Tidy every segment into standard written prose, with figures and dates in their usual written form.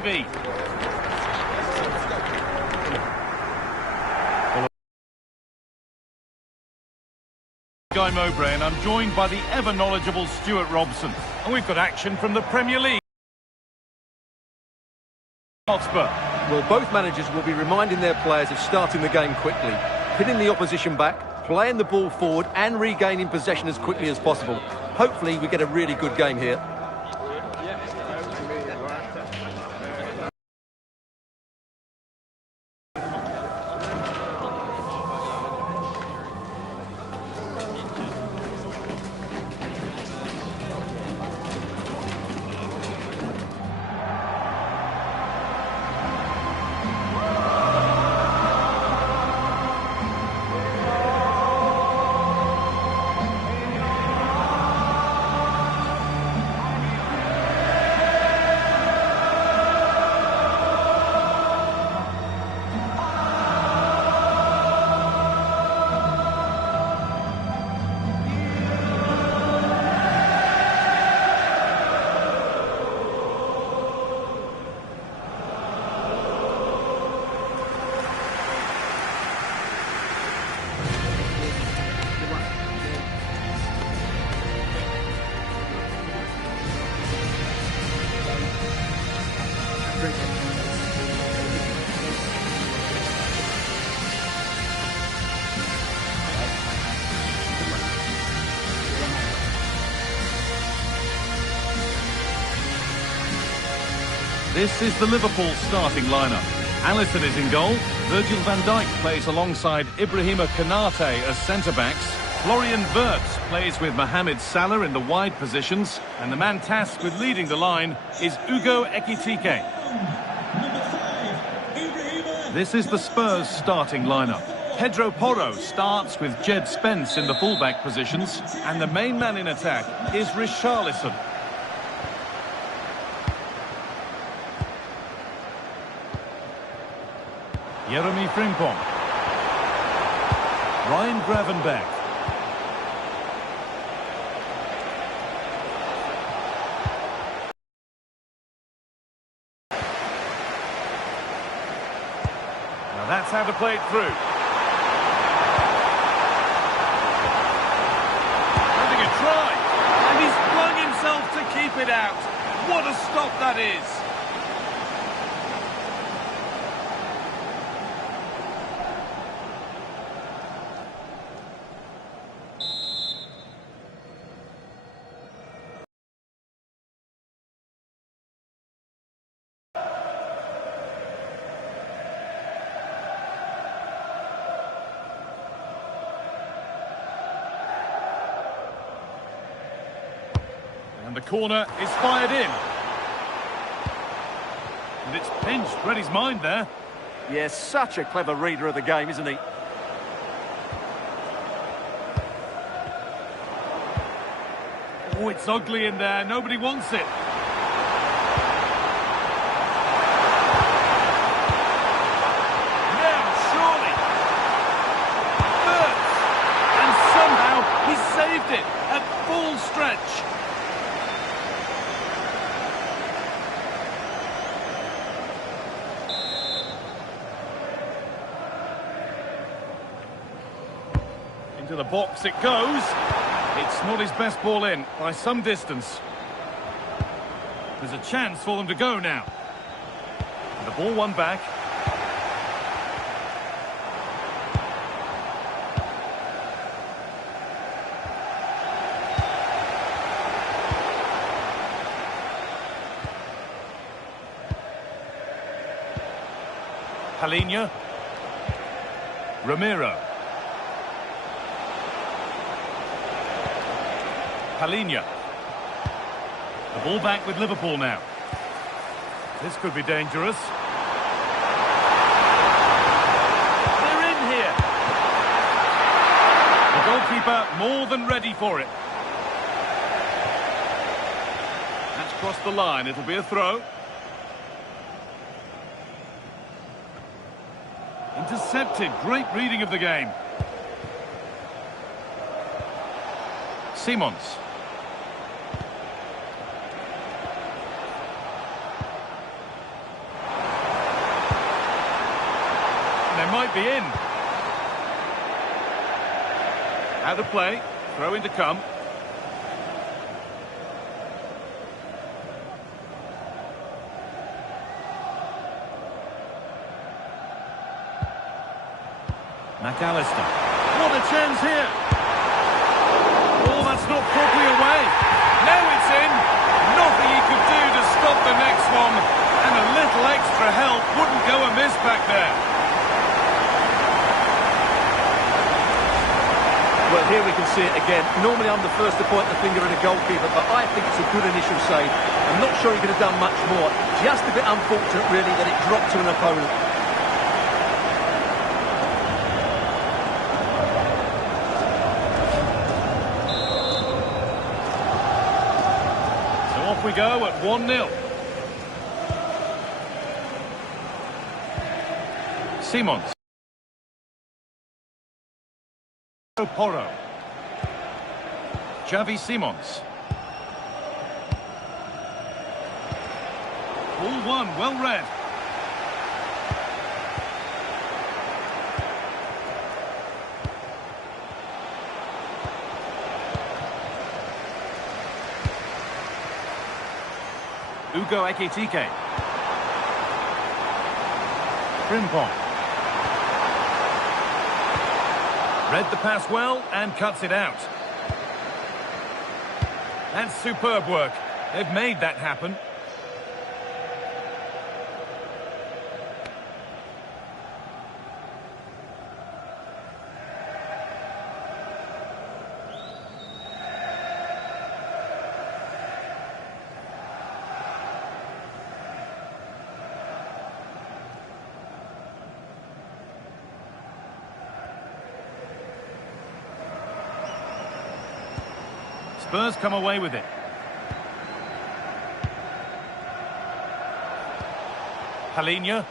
TV. Guy Mowbray, and I'm joined by the ever-knowledgeable Stuart Robson. And we've got action from the Premier League. Hotspur. Well, both managers will be reminding their players of starting the game quickly, hitting the opposition back, playing the ball forward and regaining possession as quickly as possible. Hopefully we get a really good game here. This is the Liverpool starting lineup. Alisson is in goal. Virgil van Dijk plays alongside Ibrahima Konate as centre-backs. Florian Wirtz plays with Mohamed Salah in the wide positions. And the man tasked with leading the line is Ugo Ekitike. This is the Spurs starting lineup. Pedro Porro starts with Jed Spence in the fullback positions. And the main man in attack is Richarlison. Jeremy Frimpong. Ryan Gravenberch. Now that's how to play it through. Having a try. And he's flung himself to keep it out. What a stop that is. And the corner is fired in. And it's pinched. Read his mind there. Yes, such a clever reader of the game, isn't he? Oh, it's ugly in there. Nobody wants it. Now, surely. Wirtz. And somehow he saved it at full stretch. Into the box it goes. It's not his best ball in, by some distance. There's a chance for them to go now. And the ball won back. Palhinha. Romero. Palhinha. The ball back with Liverpool now. This could be dangerous. They're in here. The goalkeeper more than ready for it. That's crossed the line. It'll be a throw. Intercepted. Great reading of the game. Simons. they might be in. Out of play, throw in to come. McAllister. What a chance here. Oh, that's not properly away. Now it's in. Nothing he could do to stop the next one. And a little extra help wouldn't go amiss back there. Well, here we can see it again. Normally I'm the first to point the finger at a goalkeeper, but I think it's a good initial save. I'm not sure he could have done much more. Just a bit unfortunate, really, that it dropped to an opponent. Off we go at 1-0. Simons. Porro. Xavi Simons. Ball one, well read. Ugo Ekitike. Frimpong. Read the pass well and cuts it out. That's superb work. They've made that happen. Spurs come away with it. Palhinha.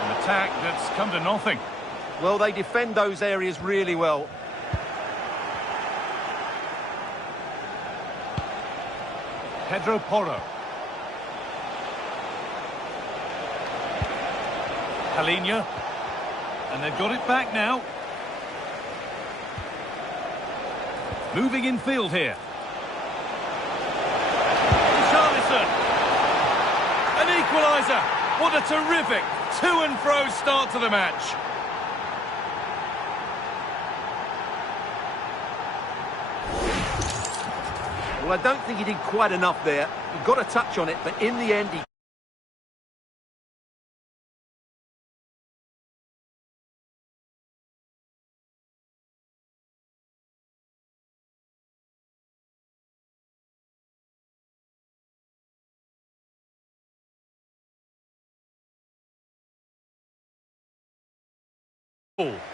An attack that's come to nothing. Well, they defend those areas really well. Pedro Porro. Palhinha. And they've got it back now. Moving in field here. Richarlison. An equaliser. What a terrific to and fro start to the match. Well, I don't think he did quite enough there. He got a touch on it, but in the end, he...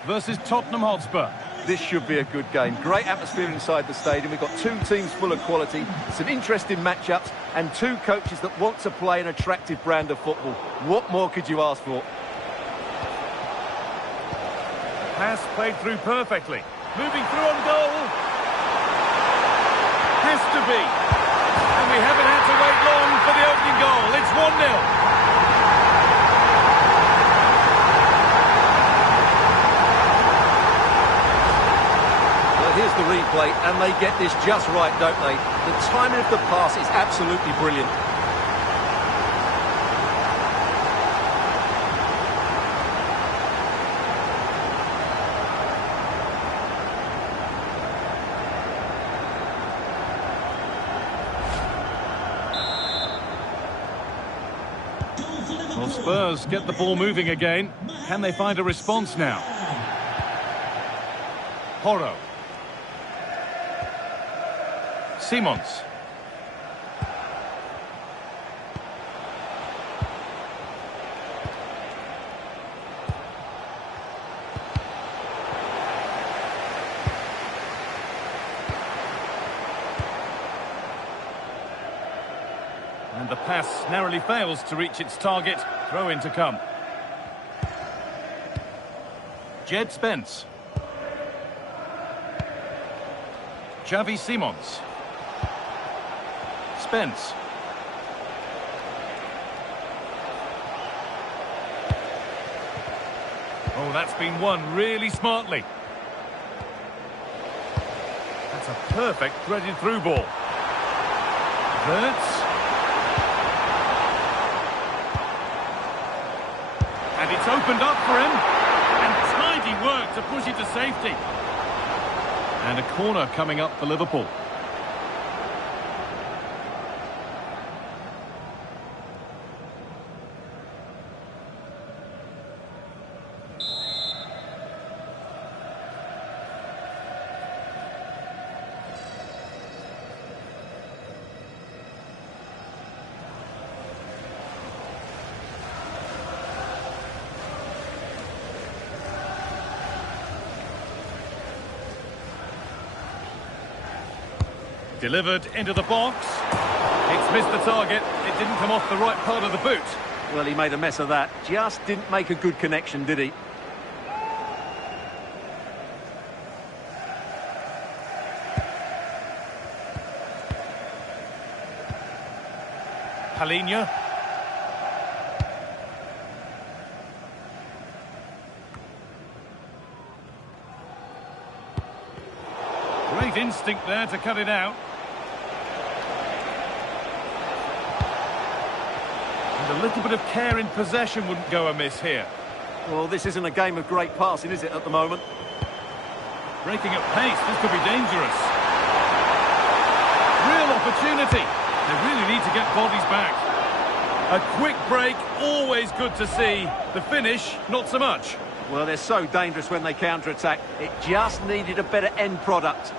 Versus Tottenham Hotspur. This should be a good game. Great atmosphere inside the stadium. We've got two teams full of quality, some interesting matchups, and two coaches that want to play an attractive brand of football. What more could you ask for? Pass played through perfectly. Moving through on goal. Has to be. And we haven't had to wait long for the opening goal. It's 1-0. Here's the replay, and they get this just right, don't they? The timing of the pass is absolutely brilliant. Well, Spurs get the ball moving again. Can they find a response now? Porro. Simons. And the pass narrowly fails to reach its target. Throw in to come. Jed Spence. Xavi Simons. Spence. Oh, that's been won really smartly. That's a perfect threaded through ball. Wirtz. And it's opened up for him. And tidy work to push it to safety. And a corner coming up for Liverpool. Delivered into the box. It's missed the target. It didn't come off the right part of the boot. Well, he made a mess of that. Just didn't make a good connection, did he? Palinha. Great instinct there to cut it out. And a little bit of care in possession wouldn't go amiss here. Well, this isn't a game of great passing, is it, at the moment? Breaking at pace, this could be dangerous. Real opportunity. They really need to get bodies back. A quick break, always good to see. The finish, not so much. Well, they're so dangerous when they counter-attack. It just needed a better end product.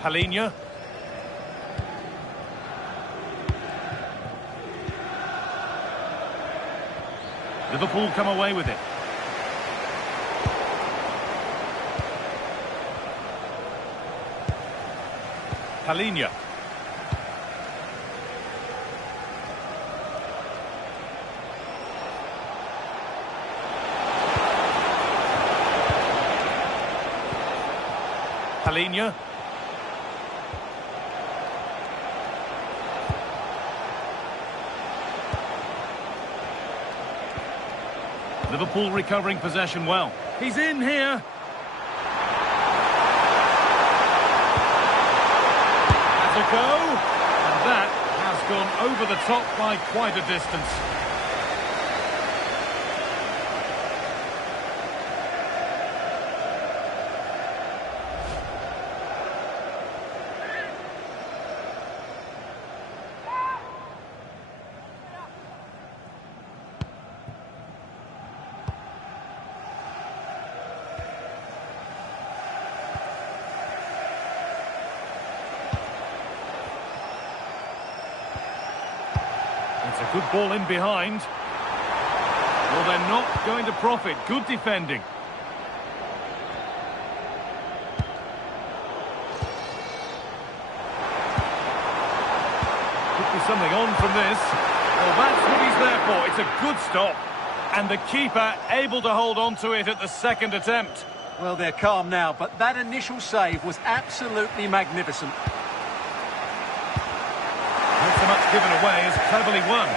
Palinha. Liverpool come away with it. Palinha. Palinha. Liverpool recovering possession well. He's in here. Has a go. And that has gone over the top by quite a distance. It's a good ball in behind. Well, they're not going to profit. Good defending. Could be something on from this. Well, that's what he's there for. It's a good stop. And the keeper able to hold on to it at the second attempt. Well, they're calm now, but that initial save was absolutely magnificent. Not so much given away as cleverly won.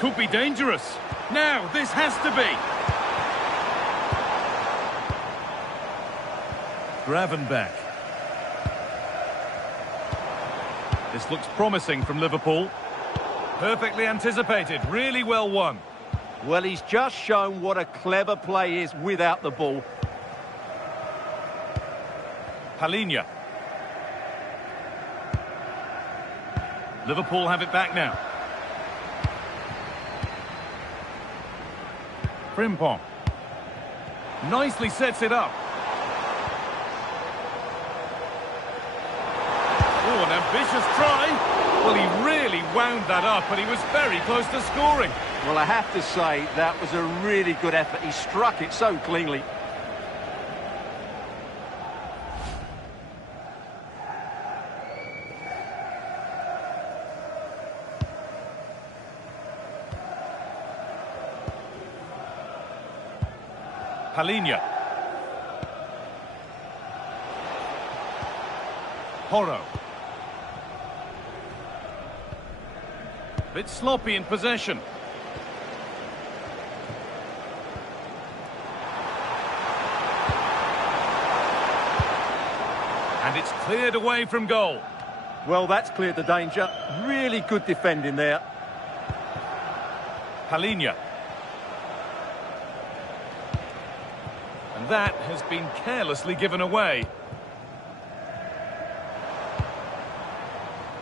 Could be dangerous. Now, this has to be. Gravenberch. This looks promising from Liverpool. Perfectly anticipated, really well won. Well, he's just shown what a clever play is without the ball. Palinha. Liverpool have it back now. Frimpong. Nicely sets it up. Oh, an ambitious try. Well, he really wound that up, and he was very close to scoring. Well, I have to say, that was a really good effort. He struck it so cleanly. Palhinha. Porro. Bit sloppy in possession. And it's cleared away from goal. Well, that's cleared the danger. Really good defending there. Palhinha. And that has been carelessly given away.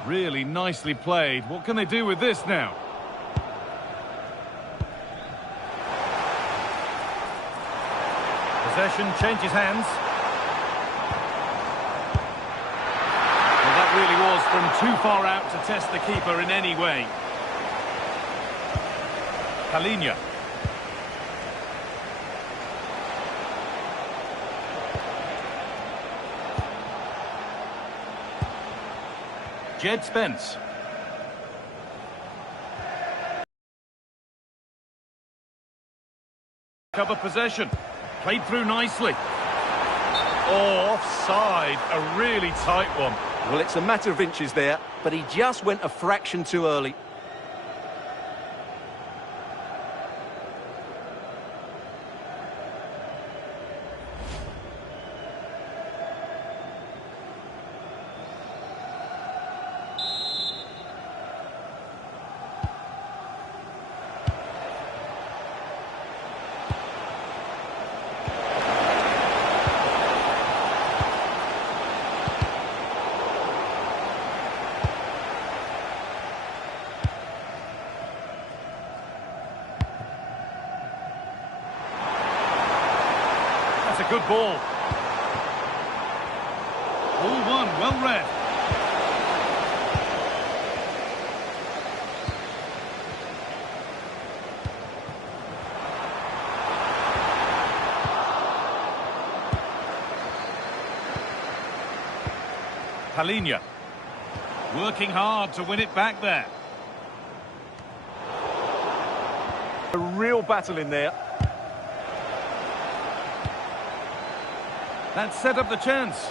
Really nicely played. What can they do with this now? Possession changes hands. Well, that really was from too far out to test the keeper in any way. Palhinha. Jed Spence. Cover possession. Played through nicely. Oh, offside. A really tight one. Well, it's a matter of inches there, but he just went a fraction too early. That's a good ball. Ball one, well read. Palhinha. Working hard to win it back there. A real battle in there. That set up the chance.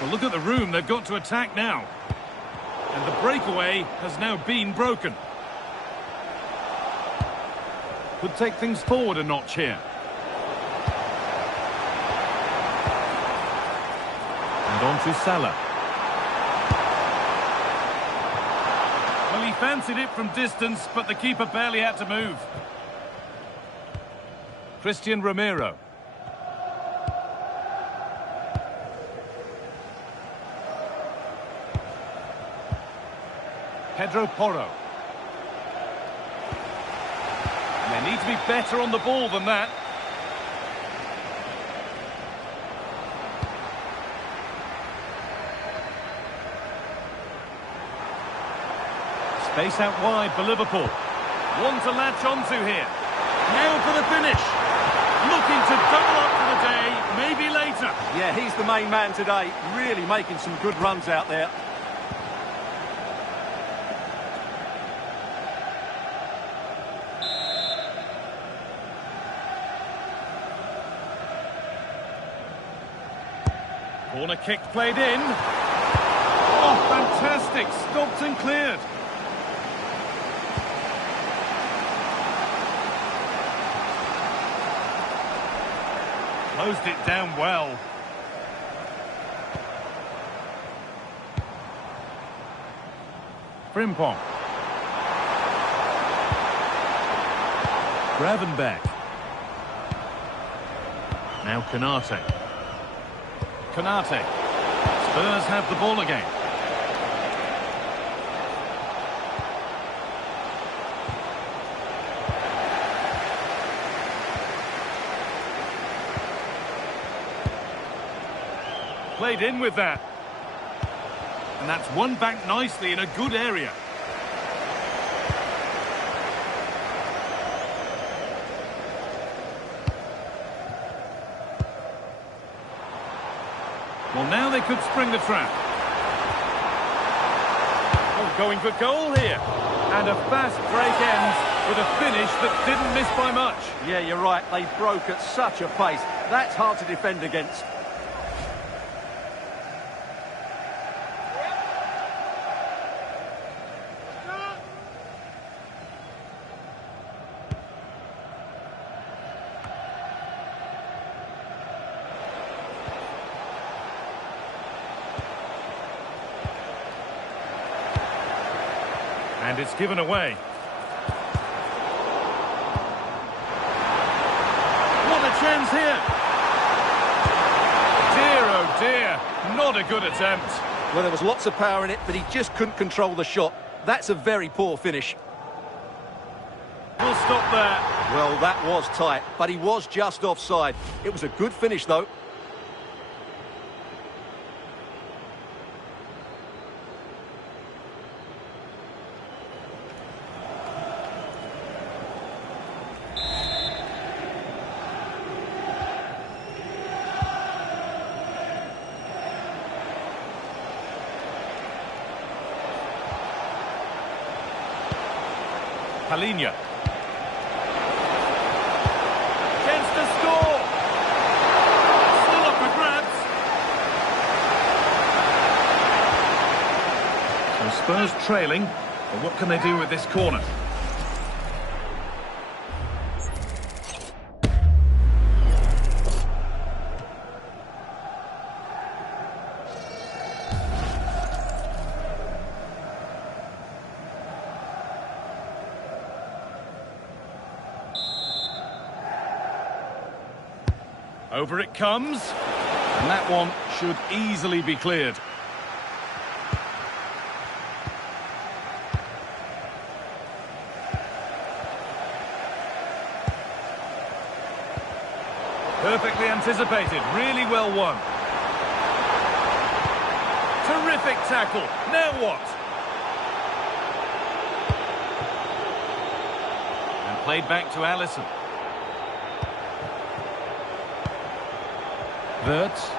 Well, look at the room they've got to attack now. And the breakaway has now been broken. Could take things forward a notch here. And on to Salah. Well, he fancied it from distance, but the keeper barely had to move. Christian Romero. Pedro Porro. And they need to be better on the ball than that. Space out wide for Liverpool. One to latch onto here. Now for the finish. Looking to double up for the day, maybe later. Yeah, he's the main man today. Really making some good runs out there. Corner kick played in. Oh, fantastic. Stopped and cleared. Closed it down well. Frimpong. Gravenberch. Now Canate. Canate. Spurs have the ball again. played in with that. And that's won back nicely in a good area. Well, now they could spring the trap. Oh, going for goal here. And a fast break ends with a finish that didn't miss by much. Yeah, you're right. They broke at such a pace. That's hard to defend against. And it's given away. What a chance here! Dear, oh dear, not a good attempt. Well, there was lots of power in it, but he just couldn't control the shot. That's a very poor finish. We'll stop there. Well, that was tight, but he was just offside. It was a good finish, though. Palinia. Chance to score. Still up for grabs. So Spurs trailing, but what can they do with this corner? Over it comes, and that one should easily be cleared. Perfectly anticipated, really well won. Terrific tackle, now what? And played back to Alisson. Wirtz.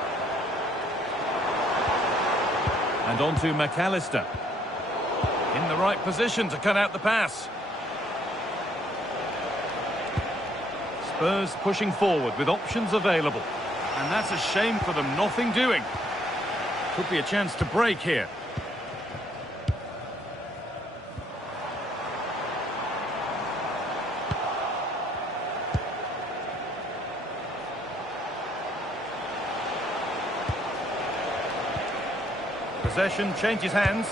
And on to McAllister. In the right position to cut out the pass. Spurs pushing forward with options available. And that's a shame for them, nothing doing. Could be a chance to break here. Possession changes hands.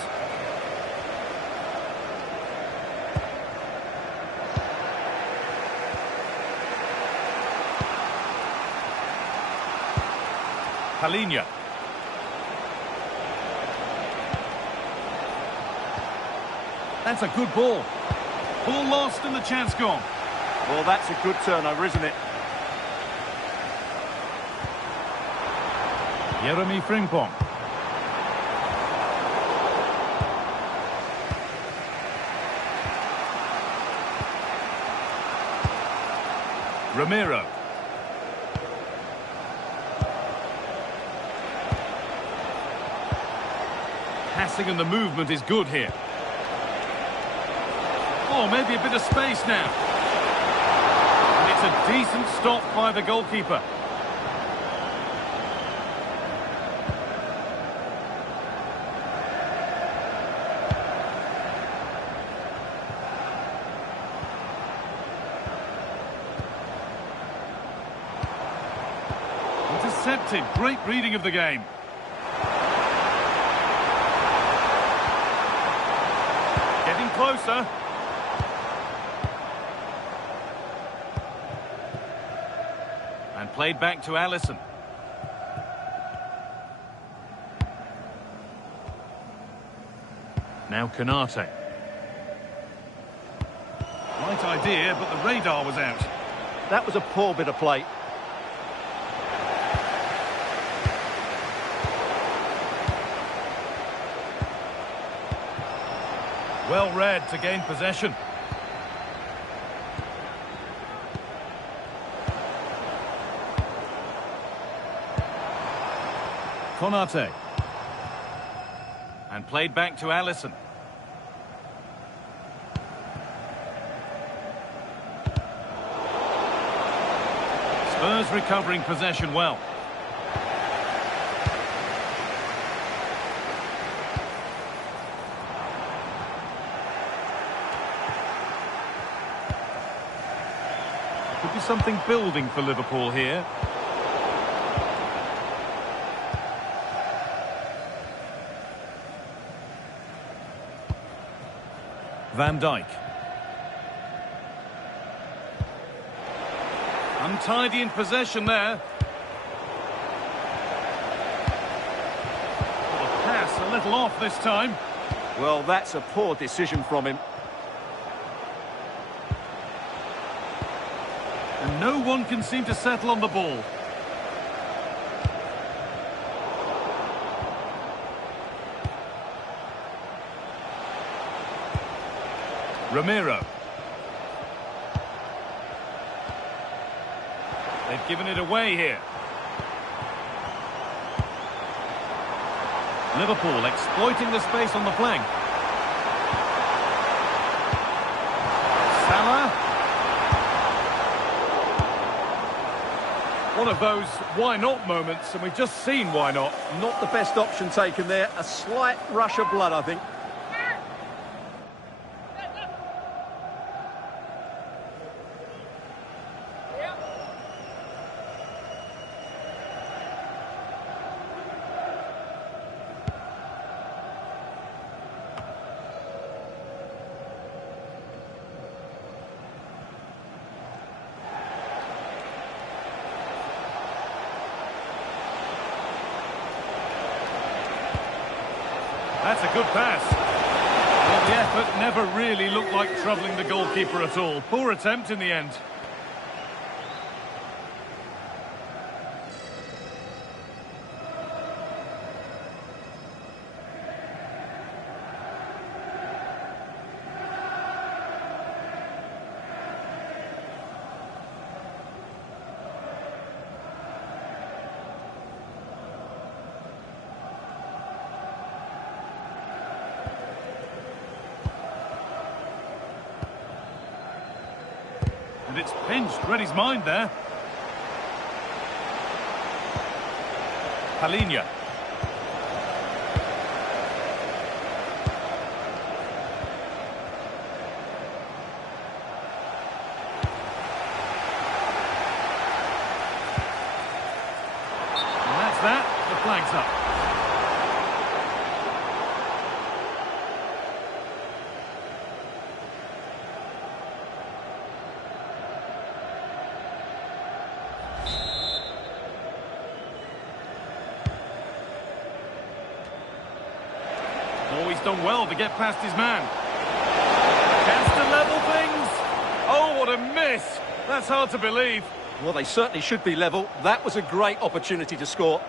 Palinia. That's a good ball. Ball lost and the chance gone. Well, that's a good turnover, isn't it? Jeremy Frimpong. Romero. Passing and the movement is good here. Oh, maybe a bit of space now. And it's a decent stop by the goalkeeper. Intercepted. Great reading of the game. Getting closer. And played back to Alisson. Now Canate. Right idea, but the radar was out. That was a poor bit of play. Well read to gain possession. Konate. And played back to Alisson. Spurs recovering possession well. Could be something building for Liverpool here. Van Dijk. Untidy in possession there. The pass a little off this time. Well, that's a poor decision from him. And no one can seem to settle on the ball. Ramiro. They've given it away here. Liverpool exploiting the space on the flank. Salah. One of those why not moments, and we've just seen why not. Not the best option taken there. A slight rush of blood, I think. That's a good pass. Well, the effort never really looked like troubling the goalkeeper at all. Poor attempt in the end. And it's pinched, read his mind there. Palhinha. And that's that, the flag's up. Oh, he's done well to get past his man. Chance to level things. Oh, what a miss. That's hard to believe. Well, they certainly should be level. That was a great opportunity to score.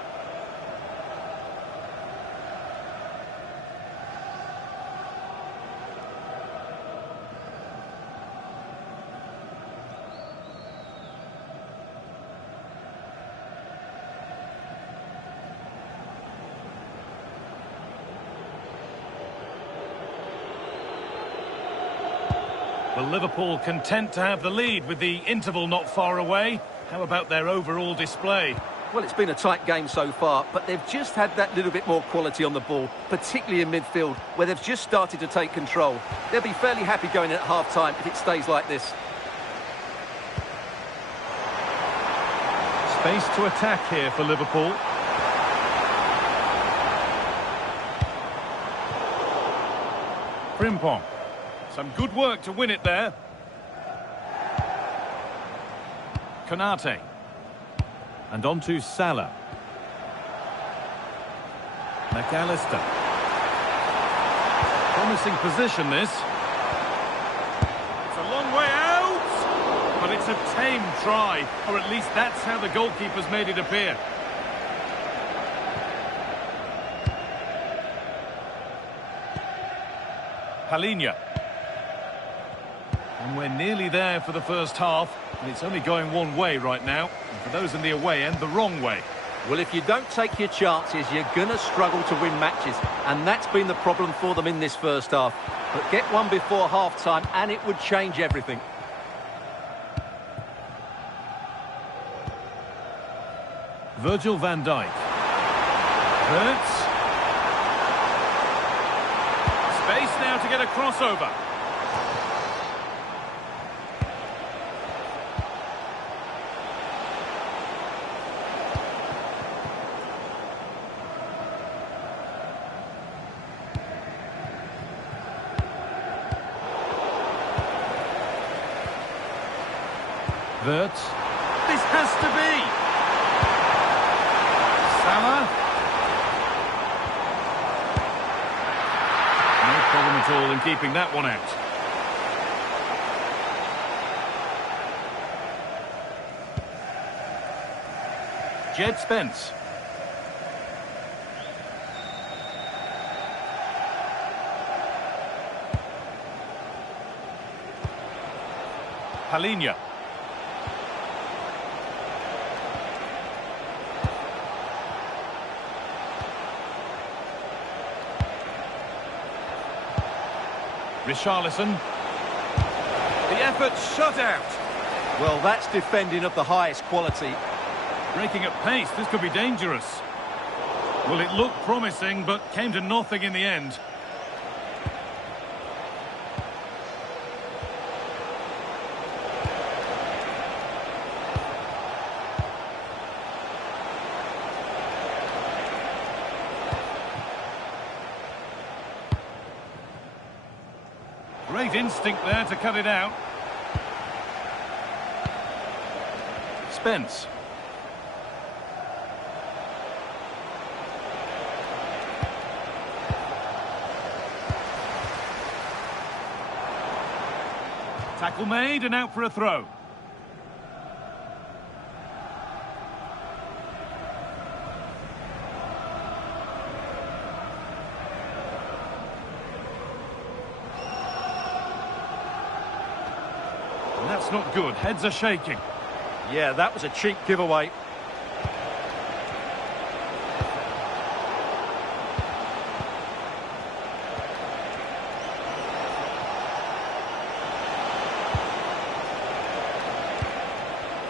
Well, Liverpool content to have the lead with the interval not far away. How about their overall display? Well, it's been a tight game so far, but they've just had that little bit more quality on the ball, particularly in midfield, where they've just started to take control. They'll be fairly happy going in at half-time if it stays like this. Space to attack here for Liverpool. Frimpong. Some good work to win it there. Konate. And on to Salah. McAllister. Promising position, this. It's a long way out, but it's a tame try, or at least that's how the goalkeeper's made it appear. Palhinha. And we're nearly there for the first half, and it's only going one way right now. And for those in the away end, the wrong way. Well, if you don't take your chances, you're going to struggle to win matches. And that's been the problem for them in this first half. But get one before half-time, and it would change everything. Virgil van Dijk. Hurts. Space now to get a crossover. Wirtz. This has to be. Salah. No problem at all in keeping that one out. Jed Spence. Palhinha. Richarlison. The effort shut out. Well, that's defending of the highest quality. Breaking at pace, this could be dangerous. Well, it looked promising, but came to nothing in the end. Great instinct there to cut it out. Spence. Tackle made and out for a throw. That's not good. Heads are shaking. Yeah, that was a cheap giveaway.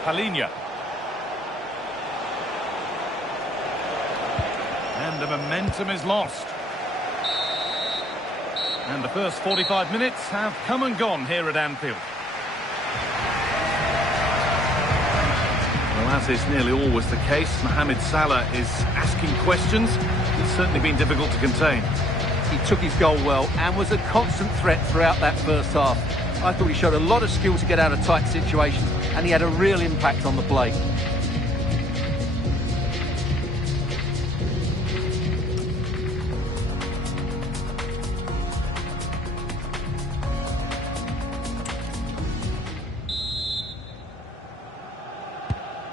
Palhinha. And the momentum is lost. And the first 45 minutes have come and gone here at Anfield. Well, as is nearly always the case, Mohamed Salah is asking questions. It's certainly been difficult to contain. He took his goal well and was a constant threat throughout that first half. I thought he showed a lot of skill to get out of tight situations, and he had a real impact on the play.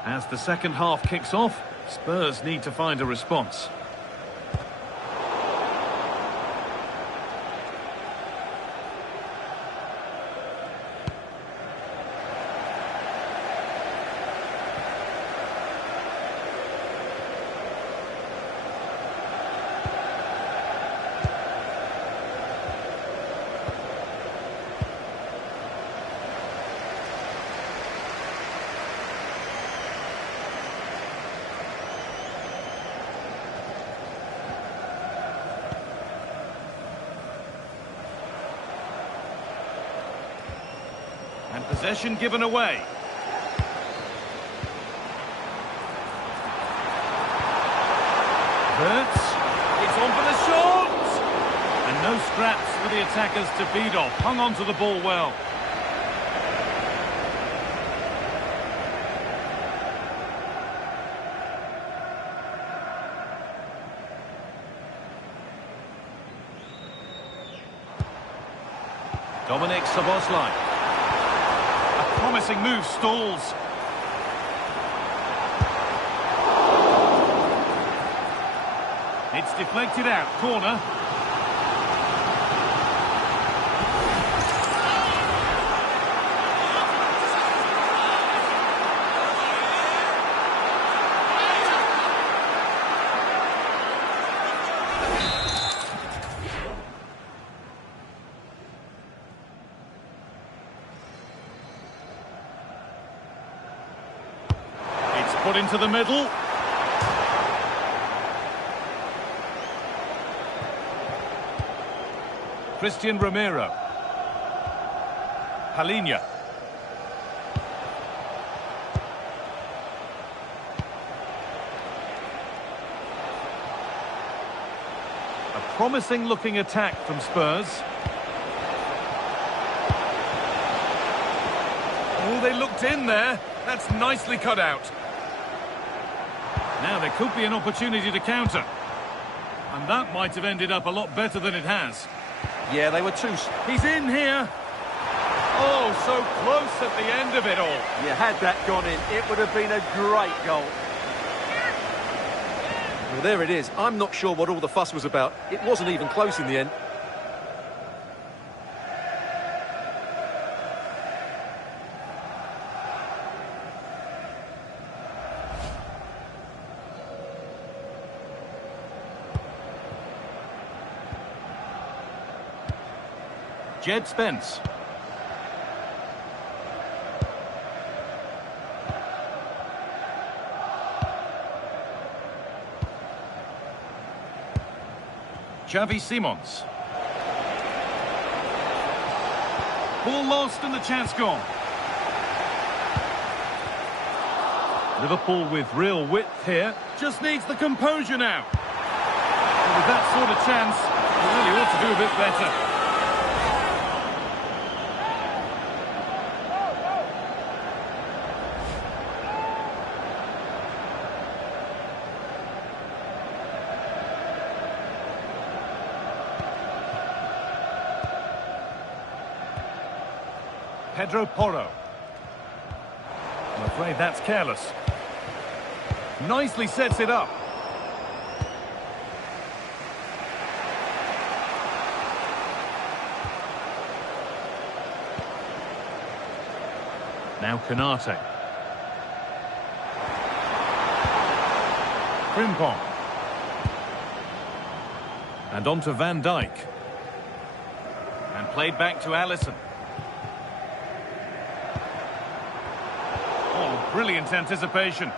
As the second half kicks off, Spurs need to find a response. And possession given away. Wirtz. It's on for the shot! And no scraps for the attackers to feed off. Hung on to the ball well. Dominic Szoboszlai. Promising move stalls. It's deflected out, corner. Put into the middle. Christian Romero. Halinha. A promising looking attack from Spurs. Oh, they looked in there. That's nicely cut out. Now there could be an opportunity to counter. And that might have ended up a lot better than it has. Yeah, they were too... He's in here. Oh, so close at the end of it all. You had that gone in, it would have been a great goal. Well, there it is. I'm not sure what all the fuss was about. It wasn't even close in the end. Jed Spence. Xavi Simons. Ball lost and the chance gone. Liverpool with real width here. Just needs the composure now. And with that sort of chance, they really ought to do a bit better. Pedro Porro. I'm afraid that's careless. Nicely sets it up. Now Canate. Frimpong. And on to Van Dijk. And played back to Alisson. Oh, brilliant anticipation.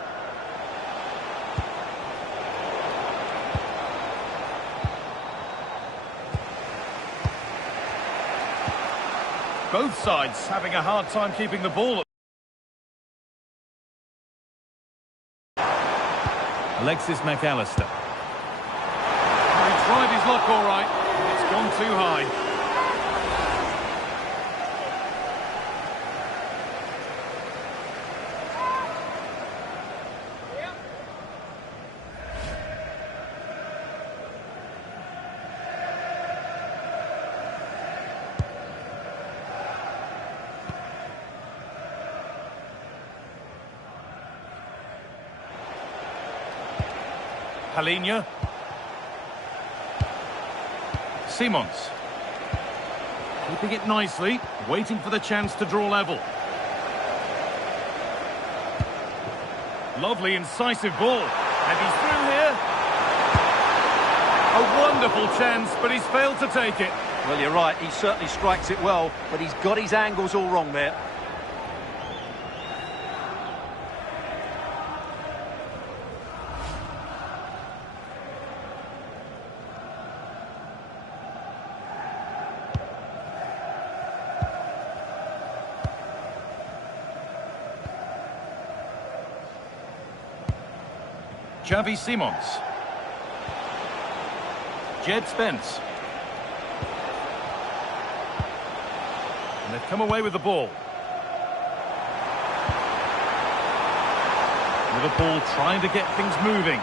Both sides having a hard time keeping the ball. Alexis McAllister. He tried his luck all right, but it's gone too high. Halinha. Simons. Keeping it nicely, waiting for the chance to draw level. Lovely, incisive ball. And he's through here. A wonderful chance, but he's failed to take it. Well, you're right, he certainly strikes it well, but he's got his angles all wrong there. Xavi Simons. Jed Spence. And they've come away with the ball. Liverpool trying to get things moving.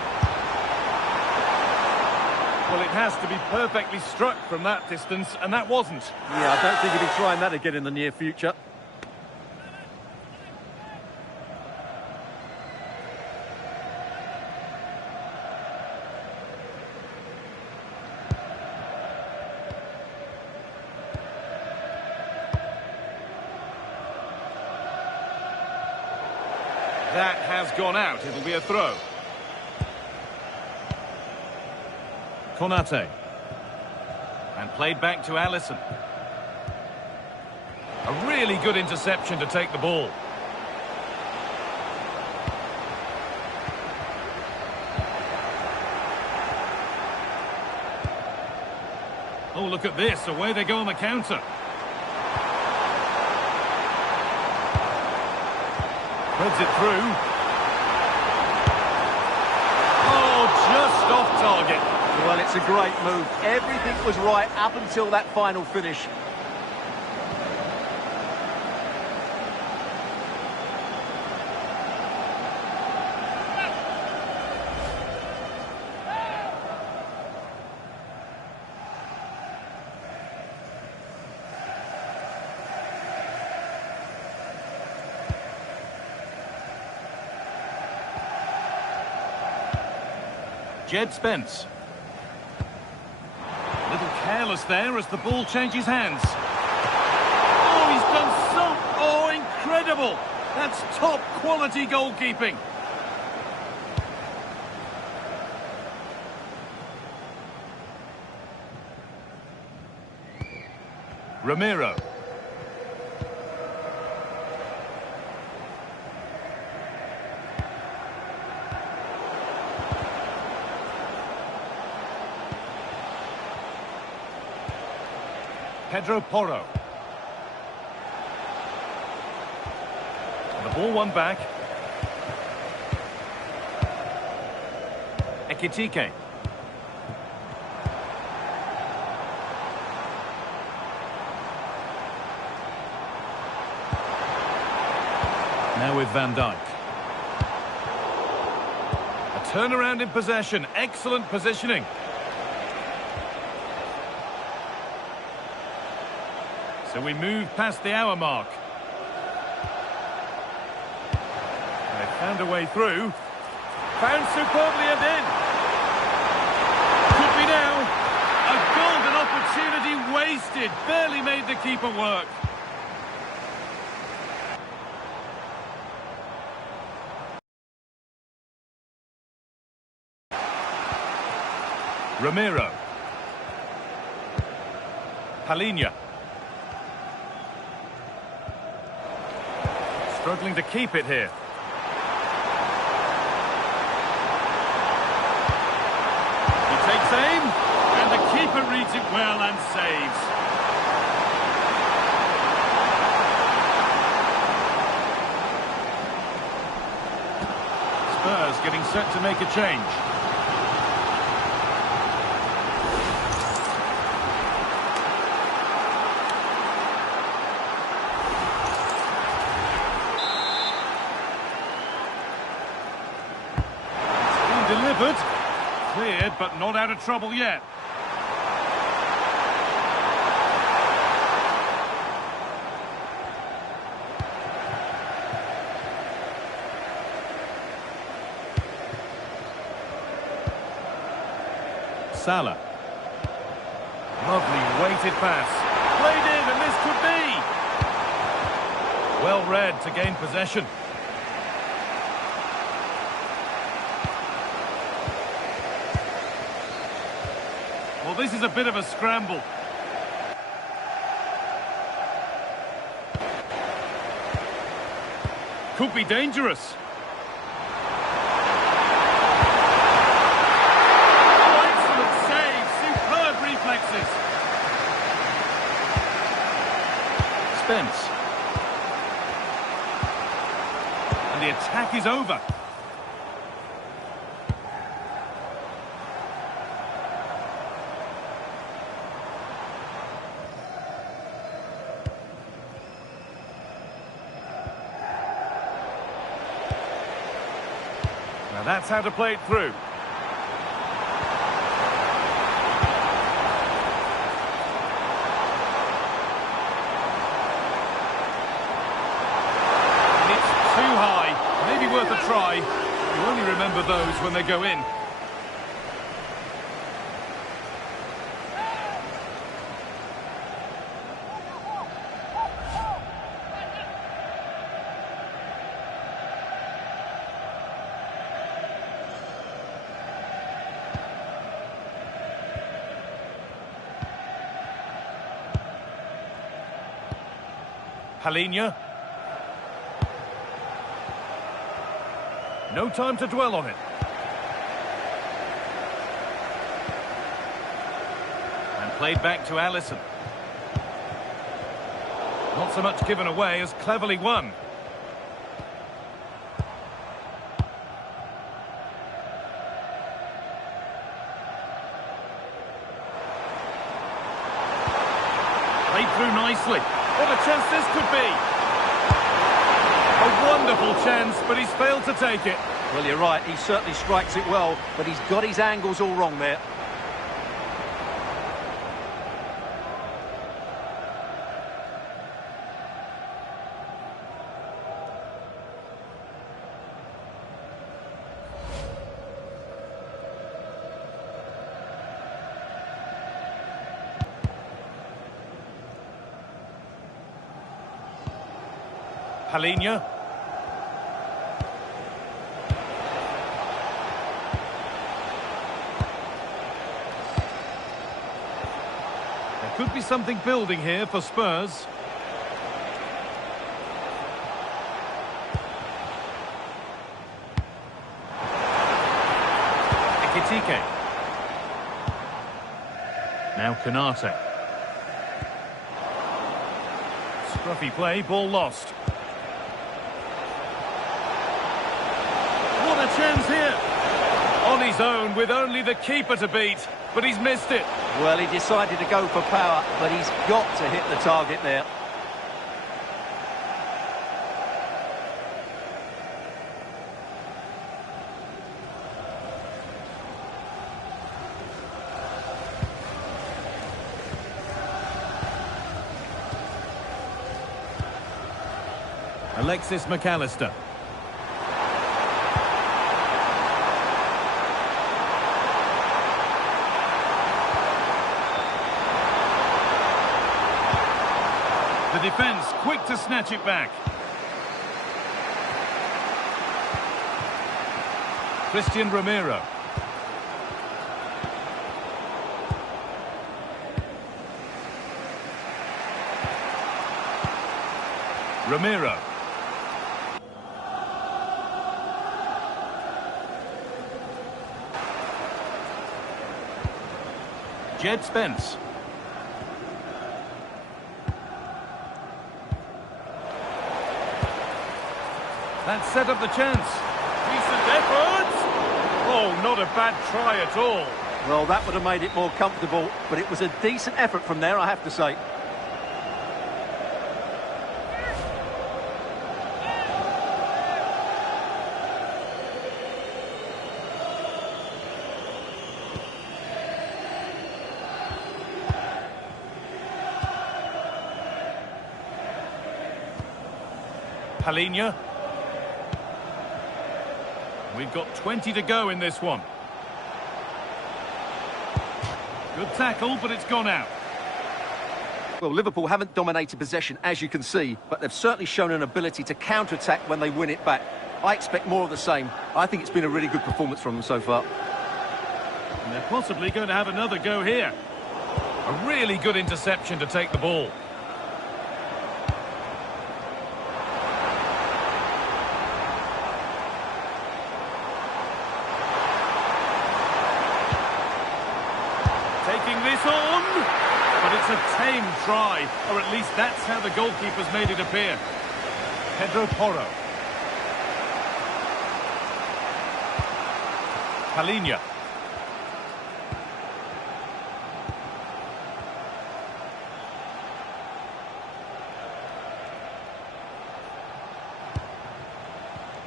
Well, it has to be perfectly struck from that distance, and that wasn't. Yeah, I don't think he'll be trying that again in the near future. That has gone out. It'll be a throw. Konate. And played back to Alisson. A really good interception to take the ball. Oh, look at this. Away they go on the counter. Threads it through. Oh, just off target. Well, it's a great move. Everything was right up until that final finish. Jed Spence. A little careless there as the ball changes hands. Oh, he's done so... Oh, incredible! That's top quality goalkeeping. Romero. Pedro Porro. The ball won back. Ekitike. Now with Van Dijk. A turnaround in possession. Excellent positioning. So we move past the hour mark. They found a way through. Found superbly and in. Could be now. A golden opportunity wasted. Barely made the keeper work. Romero. Palhinha. Struggling to keep it here. He takes aim, and the keeper reads it well and saves. Spurs getting set to make a change. Delivered, cleared, but not out of trouble yet. Salah. Lovely weighted pass. Played in, and this could be. Well read to gain possession. Well, this is a bit of a scramble. Could be dangerous. Oh, excellent save. Superb reflexes. Spence. And the attack is over. Now that's how to play it through. And it's too high. Maybe worth a try. You only remember those when they go in. Palhinha. No time to dwell on it. And Played back to Alisson. Not so much given away as cleverly won. Played through nicely. What a chance this could be! A wonderful chance, but he's failed to take it. Well, you're right, he certainly strikes it well, but he's got his angles all wrong there. Palhinha. There could be something building here for Spurs. Ekitike. Now Konate. Scruffy play, ball lost. What a chance here! On his own with only the keeper to beat, but he's missed it. Well, he decided to go for power, but he's got to hit the target there. Alexis McAllister. The defence quick to snatch it back. Christian Romero. Romero. Jed Spence. That set up the chance. Decent effort. Oh, not a bad try at all. Well, that would have made it more comfortable, but it was a decent effort from there, I have to say. Palhinha. We've got 20 to go in this one. Good tackle, but it's gone out. Well, Liverpool haven't dominated possession, as you can see, but they've certainly shown an ability to counter-attack when they win it back. I expect more of the same. I think it's been a really good performance from them so far. And they're possibly going to have another go here. A really good interception to take the ball. Taking this on, but it's a tame try, or at least that's how the goalkeeper's made it appear. Pedro Porro. Palhinha.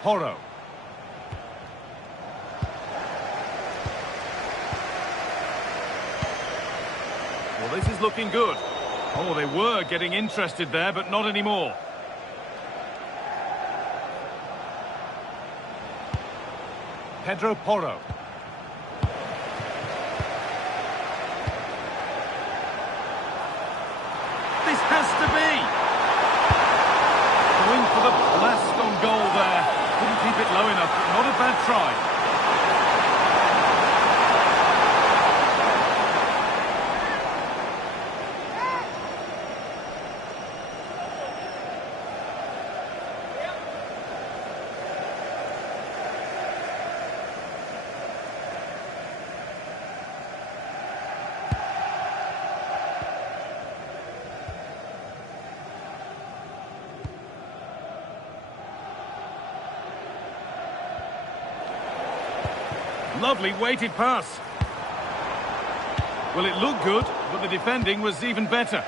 Porro. Well, this is looking good. Oh, they were getting interested there, but not anymore. Pedro Porro. This has to be. Going for the blast on goal there. Couldn't keep it low enough, but not a bad try. Lovely weighted pass. Well, it looked good, but the defending was even better.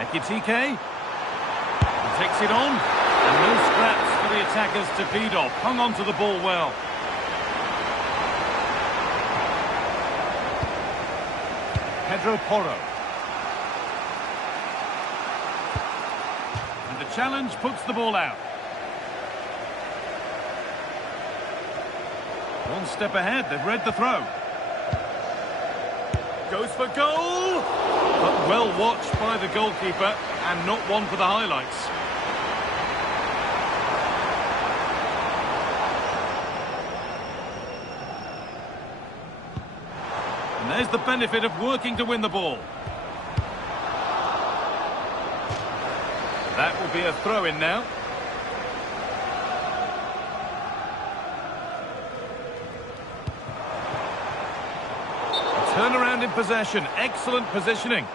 Ekitike. He takes it on. And no scraps for the attackers to feed off. Hung on to the ball well. Pedro Porro. And the challenge puts the ball out. One step ahead, they've read the throw. Goes for goal! But well watched by the goalkeeper, and not one for the highlights. And there's the benefit of working to win the ball. That will be a throw-in now. Turnaround in possession. Excellent positioning.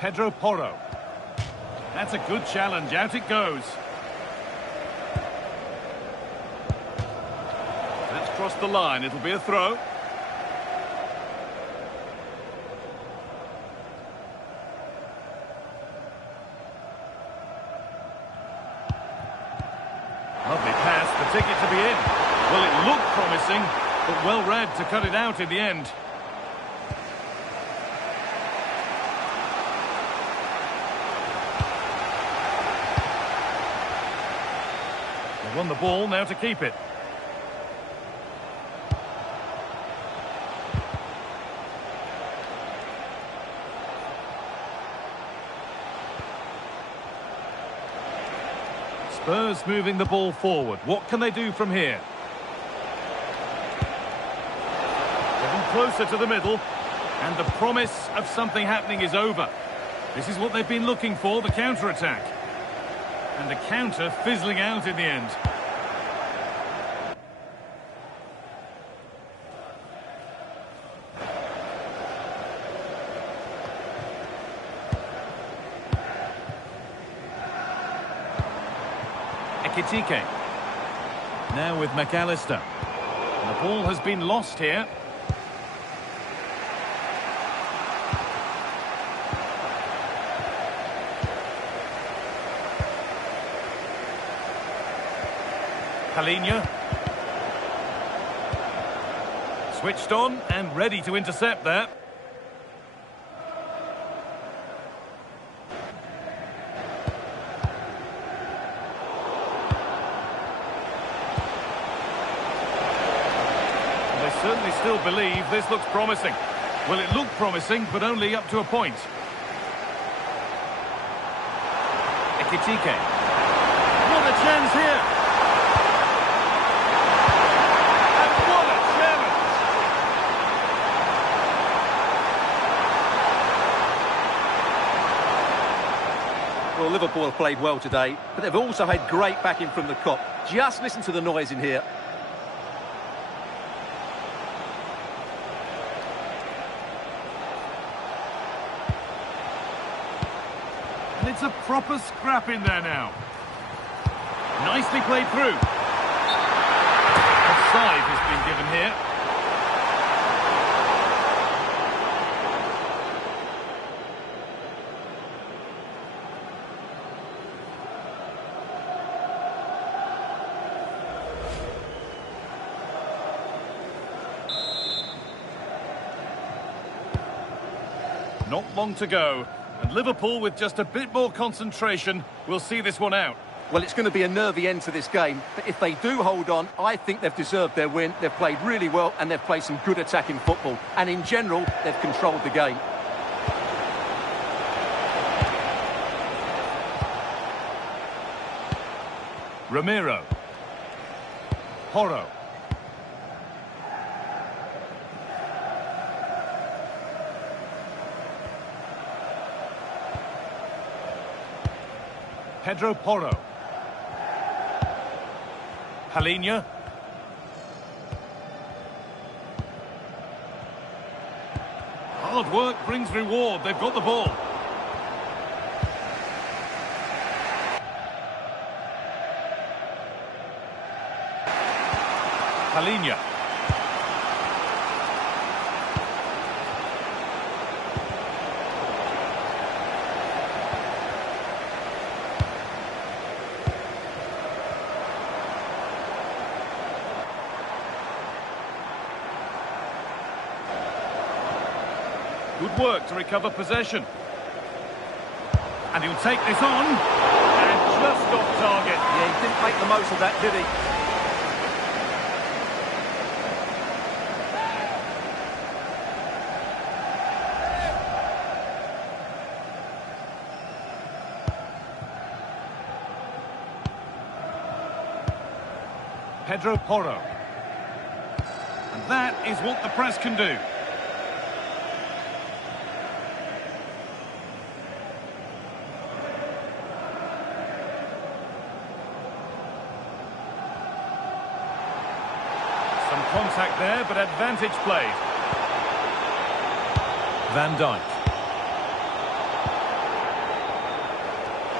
Pedro Porro. That's a good challenge. Out it goes. That's crossed the line. It'll be a throw. Lovely pass. The ticket to be in. Well, it looked promising, but well read to cut it out in the end. Won the ball, now to keep it. Spurs moving the ball forward. What can they do from here? Getting closer to the middle, and the promise of something happening is over. This is what they've been looking for, the counter-attack. And the counter fizzling out in the end. Ekitike. Now with McAllister. And the ball has been lost here. Palhinha. Switched on and ready to intercept there. They certainly still believe this looks promising. Well, it looked promising, but only up to a point. Ekitike. What a chance here! Well, Liverpool have played well today, but they've also had great backing from the Kop. Just listen to the noise in here. And it's a proper scrap in there now. Nicely played through. Offside has been given here. Not long to go, and Liverpool, with just a bit more concentration, will see this one out. Well, it's going to be a nervy end to this game, but if they do hold on, I think they've deserved their win. They've played really well, and they've played some good attacking football. And in general, they've controlled the game. Ramiro. Porro. Pedro Porro. Palhinha. Hard work brings reward. They've got the ball. Palhinha. Good work to recover possession. And he'll take this on. And just off target. Yeah, he didn't make the most of that, did he? Pedro Porro. And that is what the press can do. Some contact there, but advantage played. Van Dijk.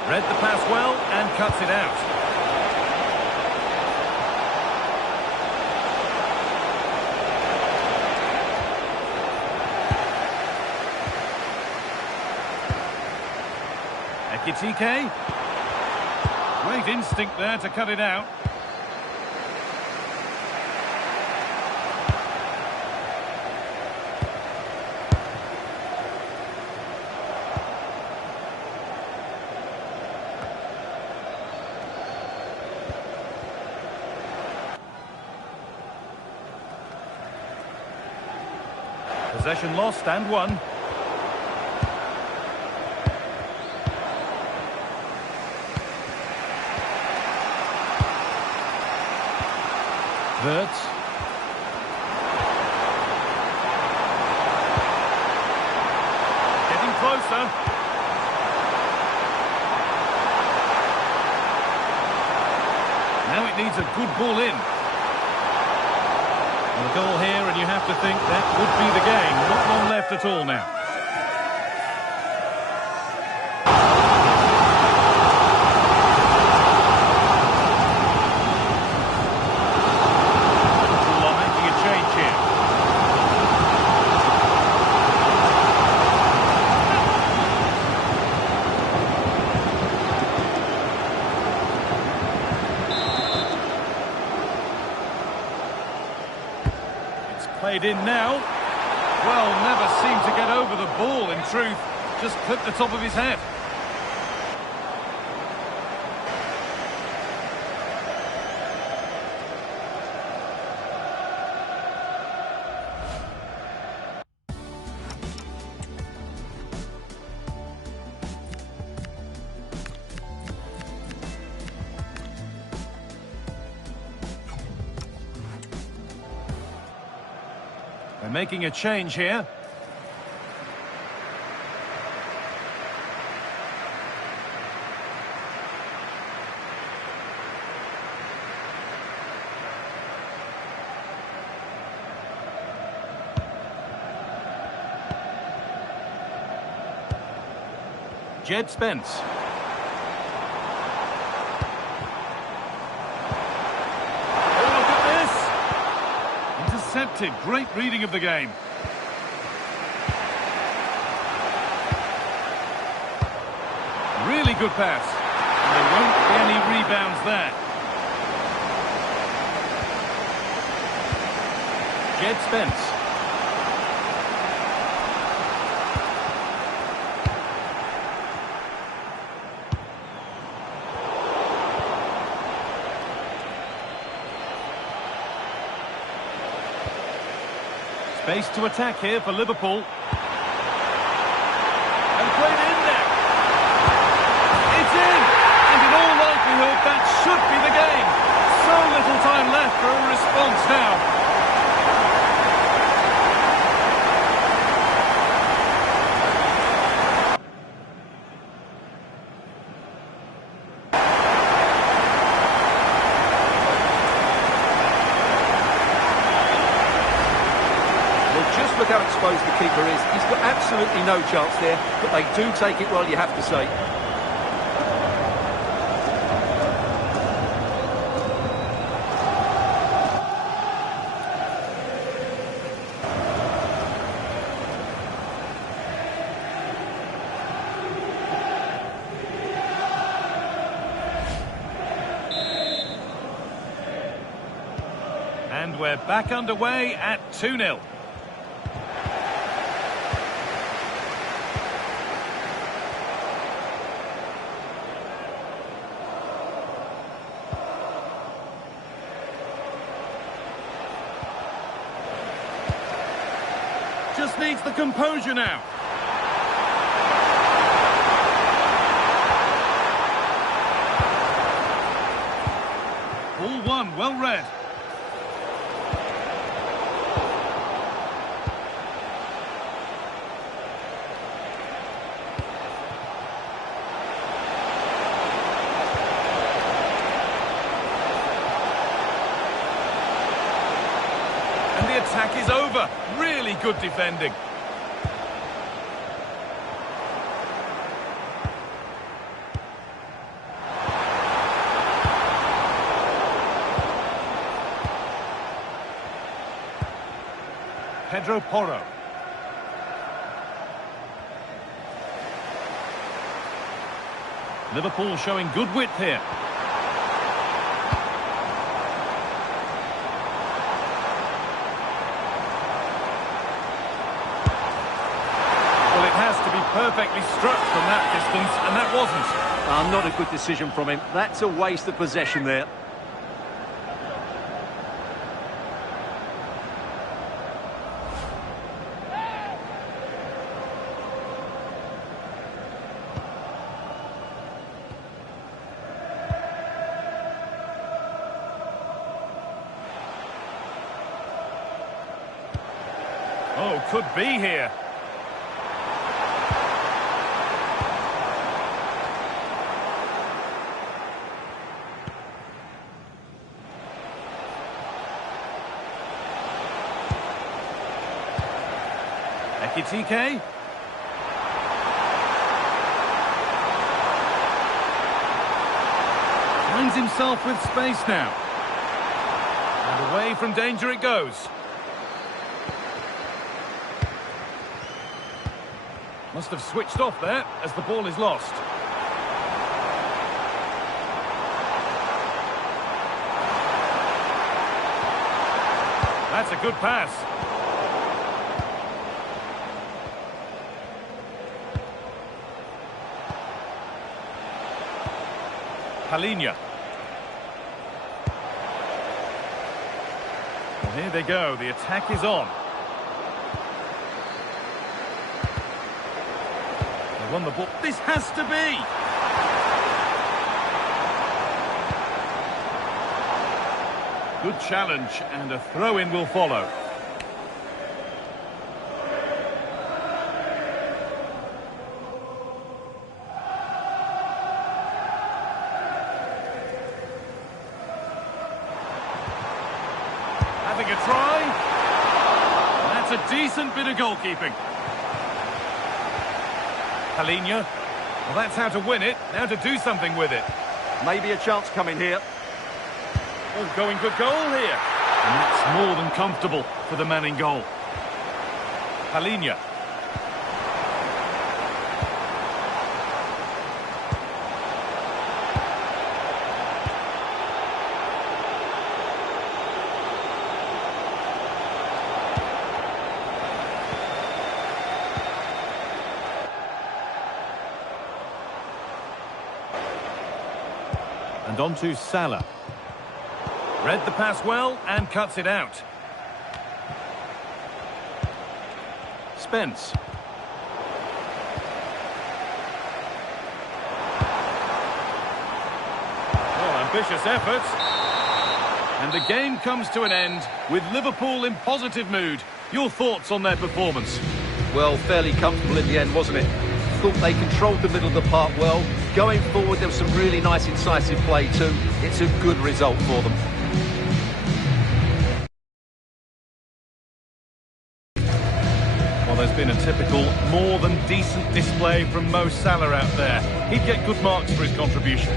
Read the pass well and cuts it out. Ekitike. Great instinct there to cut it out. Possession lost and won. Wirtz. Getting closer. Now it needs a good ball in. And a goal here, and you have to think that would be the game. Not long left at all now. Played in now. Well, never seemed to get over the ball, in truth. Just clipped the top of his head. They're making a change here. Jed Spence. Intercepted. Great reading of the game. Really good pass. And there won't be any rebounds there. Jed Spence. Space to attack here for Liverpool. And played in there. It's in! And in all likelihood, hook, that should be the game. So little time left for a response now. Just look how exposed the keeper is. He's got absolutely no chance there, but they do take it well, you have to say. And we're back underway at 2-0. Just needs the composure now. Ball one, well read. And the attack is over. Really good defending. Pedro Porro. Liverpool showing good width here. Perfectly struck from that distance, and that wasn't. Not a good decision from him. That's a waste of possession there. Oh, could be here. TK. Finds himself with space now. And away from danger it goes. Must have switched off there as the ball is lost. That's a good pass. Palinya. Well, here they go. The attack is on. They won the ball. This has to be. Good challenge, and a throw-in will follow. Having a try. That's a decent bit of goalkeeping. Palinya. Well, that's how to win it. Now to do something with it. Maybe a chance coming here. Oh, going for goal here. And that's more than comfortable for the man in goal. Palinya. And on to Salah. Read the pass well and cuts it out. Spence. ambitious effort. And the game comes to an end with Liverpool in positive mood. Your thoughts on their performance? Well, fairly comfortable in the end, wasn't it? Thought they controlled the middle of the park well. Going forward, there was some really nice incisive play too. It's a good result for them. Well, there's been a typical, more than decent display from Mo Salah out there. He'd get good marks for his contribution.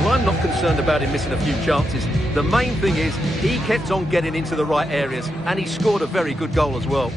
Well, I'm not concerned about him missing a few chances. The main thing is he kept on getting into the right areas and he scored a very good goal as well.